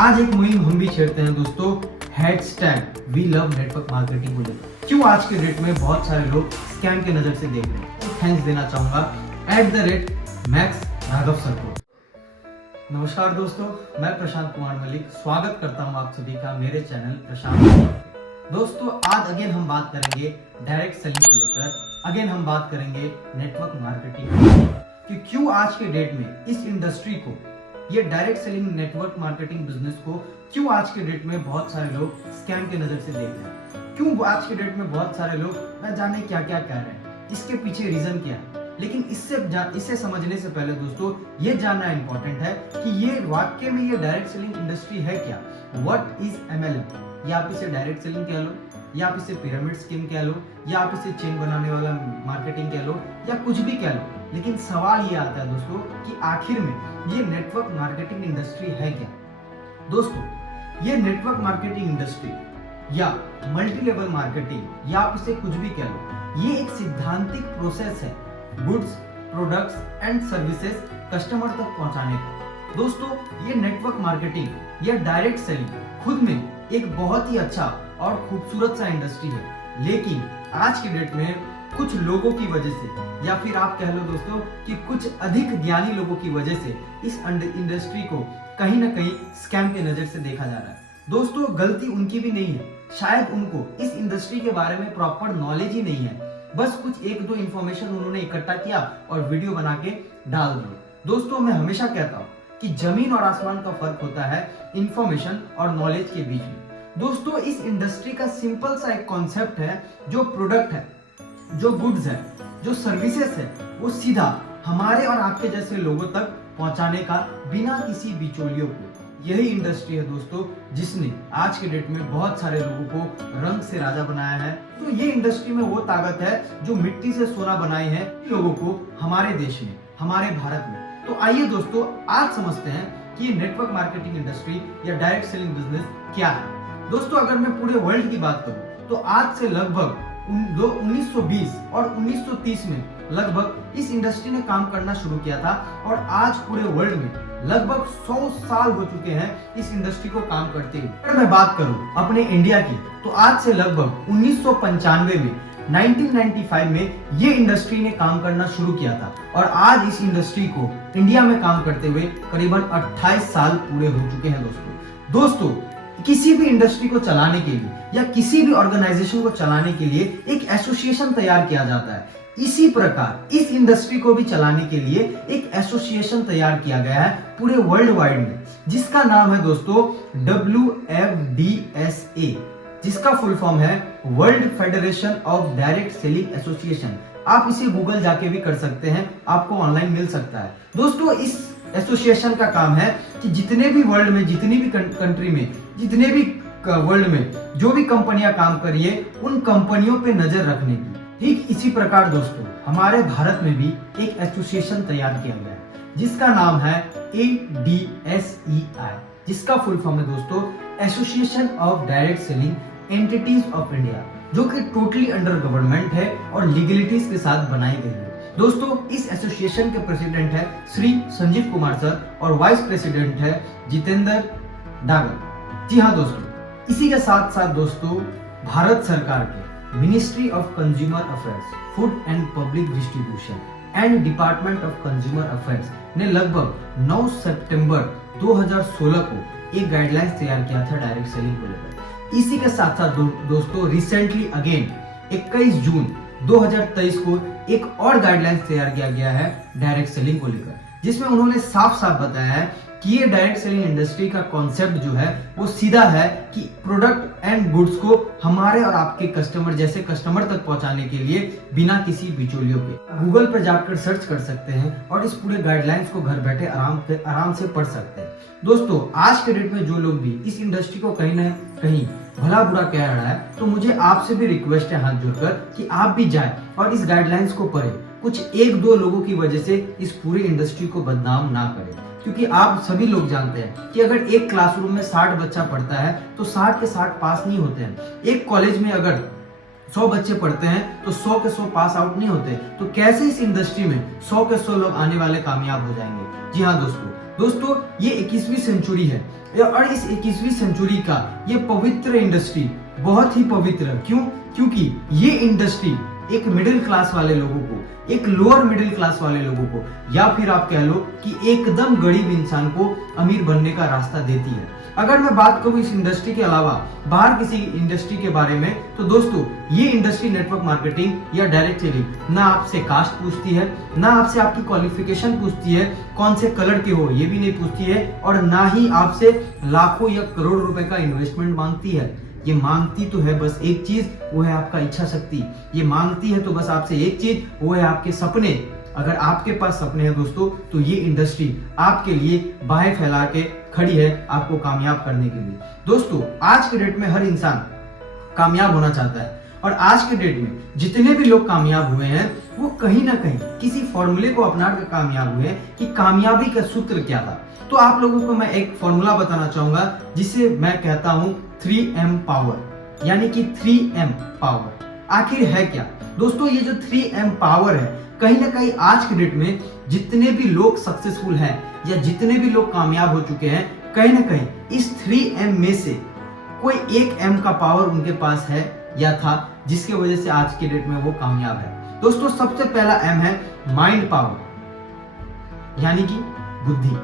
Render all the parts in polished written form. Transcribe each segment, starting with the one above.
आज एक मुहिम हम भी छेड़ते हैं दोस्तों, hashtag we love network marketing को लेकर। क्यों आज के डेट में बहुत सारे लोग स्कैम के नजर से देख रहे हैं। तो थैंक्स देना चाहूंगा @मैक्स राघव सर को। नमस्कार दोस्तों, मैं प्रशांत कुमार मलिक स्वागत करता हूं आप सभी का मेरे चैनल प्रशांत। दोस्तों आज अगेन हम बात करेंगे डायरेक्ट सेलिंग को लेकर। अगेन हम बात करेंगे नेटवर्क मार्केटिंग कि क्यों आज के डेट में इस इंडस्ट्री को, ये direct selling network marketing business को क्यों आज के डेट में बहुत सारे लोग स्कैम के नजर से देख रहे हैं। क्यों आज के डेट में बहुत सारे लोग न जाने क्या क्या कह रहे हैं, इसके पीछे रीजन क्या है। लेकिन इसे समझने से पहले दोस्तों ये जानना इंपॉर्टेंट है कि ये वाकई में ये डायरेक्ट सेलिंग इंडस्ट्री है क्या। व्हाट इज MLM, या आप इसे डायरेक्ट सेलिंग कह लो, या आप इसे पिरामिड स्कीम कह लो, या आप इसे चेन बनाने वाला मार्केटिंग कह लो, या कुछ भी कह लो। लेकिन सवाल ये आता है दोस्तों कि आखिर में ये नेटवर्क मार्केटिंग इंडस्ट्री है क्या। दोस्तों ये नेटवर्क मार्केटिंग इंडस्ट्री या मल्टी लेवल मार्केटिंग, या आप इसे कुछ भी कह लो, ये एक सिद्धांतिक प्रोसेस है goods, products and services customer तक पहुंचाने का। दोस्तों ये नेटवर्क मार्केटिंग या डायरेक्ट सेलिंग खुद में एक बहुत ही अच्छा और खूबसूरत सा इंडस्ट्री है। लेकिन आज के डेट में कुछ लोगों की वजह से, या फिर आप कह लो दोस्तों कि कुछ अधिक ज्ञानी लोगों की वजह से इस इंडस्ट्री को कहीं ना कहीं स्कैम के नजर से देखा जा रहा है। दोस्तों गलती उनकी भी नहीं है, शायद उनको इस इंडस्ट्री के बारे में प्रॉपर नॉलेज ही नहीं है। बस कुछ एक दो इंफॉर्मेशन उन्होंने इकट्ठा किया और वीडियो बना के डाल दिया। दोस्तों मैं हमेशा कहता हूँ कि जमीन और आसमान का फर्क होता है इंफॉर्मेशन और नॉलेज के बीच में। दोस्तों इस इंडस्ट्री का सिंपल सा एक कॉन्सेप्ट है, जो प्रोडक्ट है, जो गुड्स है, जो सर्विसेज है, वो सीधा हमारे और आपके जैसे लोगों तक पहुंचाने का बिना किसी बिचौलियों को। यही इंडस्ट्री है दोस्तों जिसने आज के डेट में बहुत सारे लोगों को रंग से राजा बनाया है। तो ये इंडस्ट्री में वो ताकत है जो मिट्टी से सोना बनाई है लोगों को हमारे देश में, हमारे भारत में। तो आइए दोस्तों आज समझते हैं कि ये नेटवर्क मार्केटिंग इंडस्ट्री या डायरेक्ट सेलिंग बिजनेस क्या है। दोस्तों अगर मैं पूरे वर्ल्ड की बात करूं तो आज से लगभग 1920 और 1930 में लगभग इस इंडस्ट्री ने काम करना शुरू किया था, और आज पूरे वर्ल्ड में लगभग 100 साल हो चुके हैं इस इंडस्ट्री को काम करते हुए। अगर मैं बात करूं अपने इंडिया की तो आज से लगभग 1995 में 1995 में ये इंडस्ट्री ने काम करना शुरू किया था, और आज इस इंडस्ट्री को इंडिया में काम करते हुए करीबन 28 साल पूरे हो चुके हैं। दोस्तों किसी भी इंडस्ट्री को चलाने के लिए या किसी भी ऑर्गेनाइजेशन को चलाने के लिए एक एसोसिएशन तैयार किया जाता है। इसी प्रकार इस इंडस्ट्री को भी चलाने के लिए एक एसोसिएशन तैयार किया गया है पूरे वर्ल्ड वाइड में, जिसका नाम है दोस्तों WFDSA, जिसका फुल फॉर्म है world federation of direct selling association. आप इसे गूगल जाके भी कर सकते हैं, आपको ऑनलाइन मिल सकता है। दोस्तों इस एसोसिएशन का काम है कि जितने भी वर्ल्ड में, जितनी भी कंट्री में, जितने भी वर्ल्ड में जो भी कंपनियां काम कर रही है उन कंपनियों पे नजर रखने की। ठीक इसी प्रकार दोस्तों हमारे भारत में भी एक एसोसिएशन तैयार किया गया है जिसका नाम है ADSEI, जिसका फुल फॉर्म है दोस्तों association of direct selling entities of India, जो कि टोटली अंडर गवर्नमेंट है और लीगलिटीज के साथ बनाई गई है। दोस्तों इस एसोसिएशन के प्रेसिडेंट है श्री संजीव कुमार सर, और वाइस प्रेसिडेंट है जितेंद्र डागर। जी हाँ दोस्तों, इसी के साथ साथ दोस्तों भारत सरकार के ministry of consumer affairs, food and public distribution and department of consumer affairs ने लगभग 9 सितंबर 2016 को एक गाइडलाइंस तैयार किया था डायरेक्ट सेलिंग को लेकर। इसी के साथ साथ दोस्तों रिसेंटली अगेन 21 जून 2023 को एक और गाइडलाइंस तैयार किया गया है डायरेक्ट सेलिंग को लेकर, जिसमें उन्होंने साफ साफ बताया है कि ये डायरेक्ट सेलिंग इंडस्ट्री का कॉन्सेप्ट जो है वो सीधा है कि प्रोडक्ट एंड गुड्स को हमारे और आपके कस्टमर जैसे कस्टमर तक पहुंचाने के लिए बिना किसी बिचौलियों के। गूगल पर जाकर सर्च कर सकते हैं और इस पूरे गाइडलाइंस को घर बैठे आराम से पढ़ सकते हैं। दोस्तों आज के डेट में जो लोग भी इस इंडस्ट्री को कहीं ना कहीं भला बुरा कह रहा है, तो मुझे आपसे भी रिक्वेस्ट है हाथ जोड़कर कि आप भी जाएं और इस गाइडलाइंस को पढ़ें। कुछ एक दो लोगों की वजह से इस पूरी इंडस्ट्री को बदनाम ना करें, क्योंकि आप सभी लोग जानते हैं कि अगर एक क्लासरूम में 60 बच्चा पढ़ता है तो 60 के 60 पास नहीं होते हैं। एक कॉलेज में अगर 100 बच्चे पढ़ते हैं तो 100 के 100 पास आउट नहीं होते, तो कैसे इस इंडस्ट्री में 100 के 100 लोग आने वाले कामयाब हो जाएंगे। जी हाँ दोस्तों ये 21वीं सेंचुरी है और इस 21वीं सेंचुरी का ये पवित्र इंडस्ट्री बहुत ही पवित्र, क्योंकि ये इंडस्ट्री एक मिडिल क्लास वाले लोगों को, एक लोअर मिडिल क्लास वाले लोगों को, या फिर आप कह लो कि एकदम गरीब इंसान को अमीर बनने का रास्ता देती है। अगर मैं बात करूं इस इंडस्ट्री के अलावा बाहर किसी इंडस्ट्री के बारे में, तो दोस्तों ये इंडस्ट्री नेटवर्क मार्केटिंग या डायरेक्ट सेलिंग ना आपसे कास्ट पूछती है, ना आपसे आपकी क्वालिफिकेशन पूछती है, कौन से कलर के हो ये भी नहीं पूछती है, और ना ही आपसे लाखों या करोड़ रुपए का इन्वेस्टमेंट मांगती है। ये मांगती तो है बस एक चीज, वो है आपका इच्छा शक्ति। ये मांगती है तो बस आपसे एक चीज, वो है आपके सपने। अगर आपके पास सपने हैं दोस्तों, तो ये इंडस्ट्री आपके लिए बाहें फैला के खड़ी है आपको कामयाब करने के लिए। दोस्तों आज के डेट में हर इंसान कामयाब होना चाहता है, और आज के डेट में जितने भी लोग कामयाब हुए हैं वो कहीं ना कहीं किसी फॉर्मूले को अपना कर कामयाब हुए हैं कि कामयाबी का सूत्र क्या था। तो आप लोगों को मैं एक फॉर्मूला बताना चाहूंगा जिसे मैं कहता हूं 3M पावर, यानी कि 3M पावर आखिर है क्या। दोस्तों ये जो 3M पावर है, कहीं ना कहीं आज के डेट में जितने भी लोग सक्सेसफुल हैं या जितने भी लोग कामयाब हो चुके हैं, कहीं ना कहीं इस 3M में से कोई एक M का पावर उनके पास है या था, जिसके वजह से आज के डेट में वो कामयाब है। दोस्तों सबसे पहला M है माइंड पावर, यानी कि बुद्धि।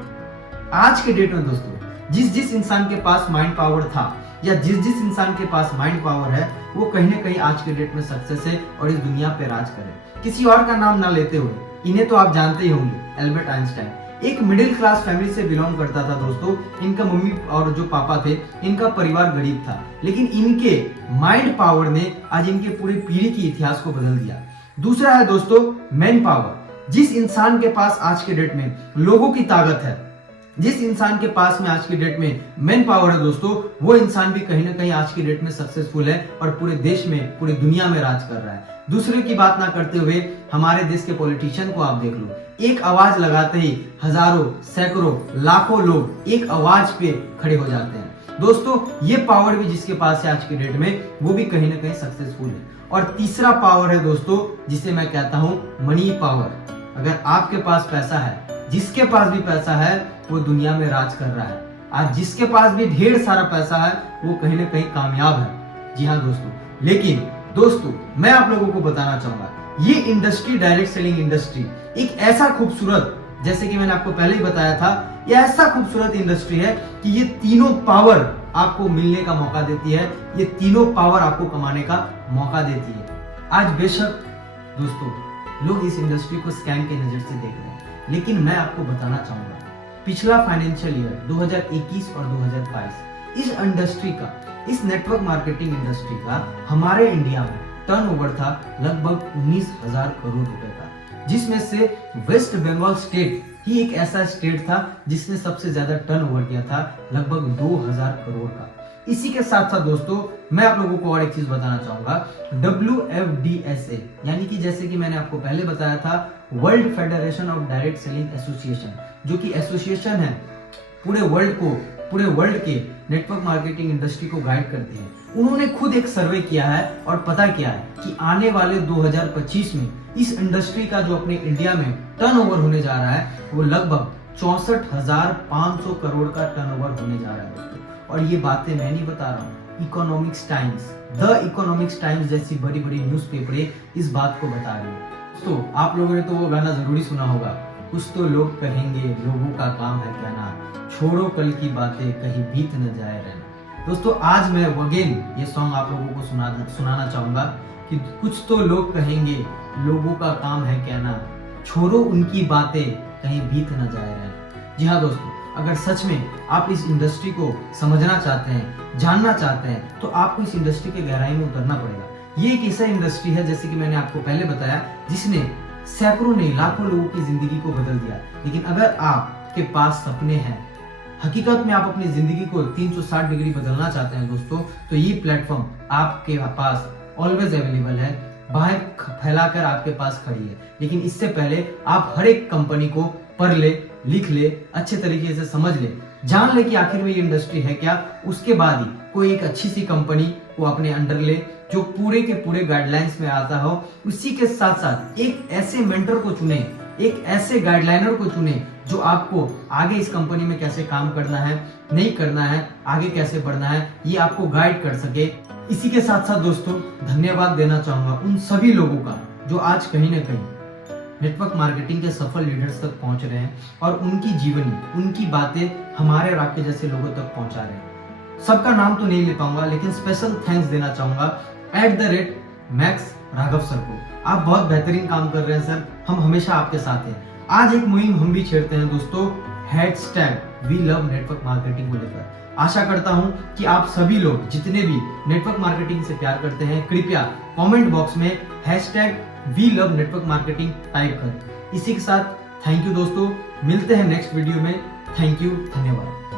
आज के डेट में दोस्तों जिस इंसान के पास माइंड पावर था या जिस इंसान के पास माइंड पावर है, वो कहीं ना कहीं आज के डेट में सक्सेस है और इस दुनिया पे राज करे। किसी और का नाम ना लेते हुए, इन्हें तो आप जानते ही होंगे, एल्बर्ट आइंस्टाइन। एक मिडिल क्लास फैमिली से बिलोंग करता था दोस्तों। इनका मम्मी और जो पापा थे, इनका परिवार गरीब था, लेकिन इनके माइंड पावर ने आज इनके पूरी पीढ़ी के इतिहास को बदल दिया। दूसरा है दोस्तों मैन पावर। जिस इंसान के पास आज के डेट में लोगों की ताकत है, जिस इंसान के पास में आज की डेट में मैन पावर है दोस्तों, वो इंसान भी कहीं ना कहीं आज की डेट में सक्सेसफुल है और पूरे देश में, पूरी दुनिया में राज कर रहा है। दूसरे की बात ना करते हुए हमारे देश के पॉलिटिशियन को आप देख लो, एक आवाज लगाते ही हजारों, सैकड़ों, लाखों लोग एक आवाज पे खड़े हो जाते हैं। दोस्तों ये पावर भी जिसके पास है आज के डेट में, वो भी कहीं ना कहीं सक्सेसफुल है। और तीसरा पावर है दोस्तों जिसे मैं कहता हूं मनी पावर। अगर आपके पास पैसा है, जिसके पास भी पैसा है वो दुनिया में राज कर रहा है। आज जिसके पास भी ढेर सारा पैसा है वो कहीं ना कहीं कामयाब है। जी हाँ दोस्तों, लेकिन दोस्तों मैं आप लोगों को बताना चाहूंगा, ये इंडस्ट्री, डायरेक्ट सेलिंग इंडस्ट्री एक ऐसा खूबसूरत, जैसे कि मैंने आपको पहले ही बताया था, ये ऐसा खूबसूरत इंडस्ट्री है कि ये तीनों पावर आपको मिलने का मौका देती है, ये तीनों पावर आपको कमाने का मौका देती है। आज बेशक दोस्तों लोग इस इंडस्ट्री को स्कैम के नजर से देख रहे हैं, लेकिन मैं आपको बताना चाहूंगा पिछला फाइनेंशियल ईयर 2021 और 2022 इस इंडस्ट्री का, इस नेटवर्क मार्केटिंग इंडस्ट्री का हमारे इंडिया में टर्नओवर था लगभग 19,000 करोड़ रुपए का, जिसमें से वेस्ट बंगाल स्टेट ही एक ऐसा स्टेट था जिसने सबसे ज्यादा टर्नओवर किया था, लगभग 2,000 करोड़ का। इसी के साथ साथ दोस्तों मैं आप लोगों को और एक चीज बताना चाहूंगा, WFDSA, यानी कि जैसे कि मैंने आपको पहले बताया था, world federation of direct selling association, जो कि एसोसिएशन है पूरे वर्ल्ड के नेटवर्क मार्केटिंग इंडस्ट्री को गाइड करती है। उन्होंने खुद एक सर्वे किया है और पता किया है कि आने वाले 2025 में इस इंडस्ट्री का जो अपने इंडिया में टर्नओवर होने जा रहा है वो लगभग 64,500 करोड़ का टर्नओवर होने जा रहा है दोस्तों। और ये बातें मैं नहीं बता रहा हूँ, economics times, the economics times जैसी बड़ी बड़ी न्यूज़पेपरें इस बात को बता रही है। तो आप लोगों ने तो वो गाना जरूरी सुना होगा, कुछ तो लोग कहेंगे लोगों का काम है कहना, छोड़ो कल की बातें कहीं बीत न जाए रहना। दोस्तों आज मैं अगेन ये सॉन्ग आप लोगों को सुनाना चाहूंगा कि कुछ तो लोग कहेंगे लोगों का काम है कहना, छोड़ो उनकी बातें कहीं बीत न जाए रहना। जी हाँ दोस्तों, अगर सच में आप इस इंडस्ट्री को समझना चाहते हैं, जानना चाहते हैं, तो आपको इस इंडस्ट्री के गहराई में उतरना पड़ेगा। ये एक ऐसा इंडस्ट्री है, जैसे कि मैंने आपको पहले बताया, जिसने सैकड़ों नहीं लाखों लोगों की जिंदगी को बदल दिया। लेकिन अगर आपके पास सपने हैं, हकीकत में आप अपनी जिंदगी को 360 डिग्री बदलना चाहते हैं दोस्तों, तो ये प्लेटफॉर्म आपके पास ऑलवेज अवेलेबल है, बाहें फैलाकर आपके पास खड़ी है। लेकिन इससे पहले आप हर एक कंपनी को पढ़ ले, लिख ले, अच्छे तरीके से समझ ले, जान ले कि आखिर में ये इंडस्ट्री है क्या। उसके बाद ही कोई एक अच्छी सी कंपनी को अपने अंडर ले, जो पूरे के पूरे गाइडलाइंस में आता हो। उसी के साथ साथ एक ऐसे मेंटर को चुने, एक ऐसे गाइडलाइनर को चुने जो आपको आगे इस कंपनी में कैसे काम करना है, नहीं करना है, आगे कैसे बढ़ना है, ये आपको गाइड कर सके। इसी के साथ साथ दोस्तों धन्यवाद देना चाहूंगा उन सभी लोगों का जो आज कहीं ना कहीं नेटवर्क मार्केटिंग के सफल लीडर्स तक पहुंच रहे हैं और उनकी जीवनी, उनकी बातें हमारे और आपके जैसे लोगों तक पहुंचा रहे हैं। सबका नाम तो नहीं ले पाऊंगा, लेकिन स्पेशल थैंक्स देना चाहूंगा @मैक्स राघव सर को। आप बहुत बेहतरीन काम कर रहे हैं सर, हम हमेशा आपके साथ हैं। आज एक मुहिम हम भी छेड़ते हैं दोस्तों, #वी लव नेटवर्क मार्केटिंग को लेकर। आशा करता हूं कि आप सभी लोग जितने भी नेटवर्क मार्केटिंग से प्यार करते हैं, कृपया कमेंट बॉक्स में #we love network marketing type करें। इसी के साथ थैंक यू दोस्तों, मिलते हैं नेक्स्ट वीडियो में। थैंक यू, धन्यवाद।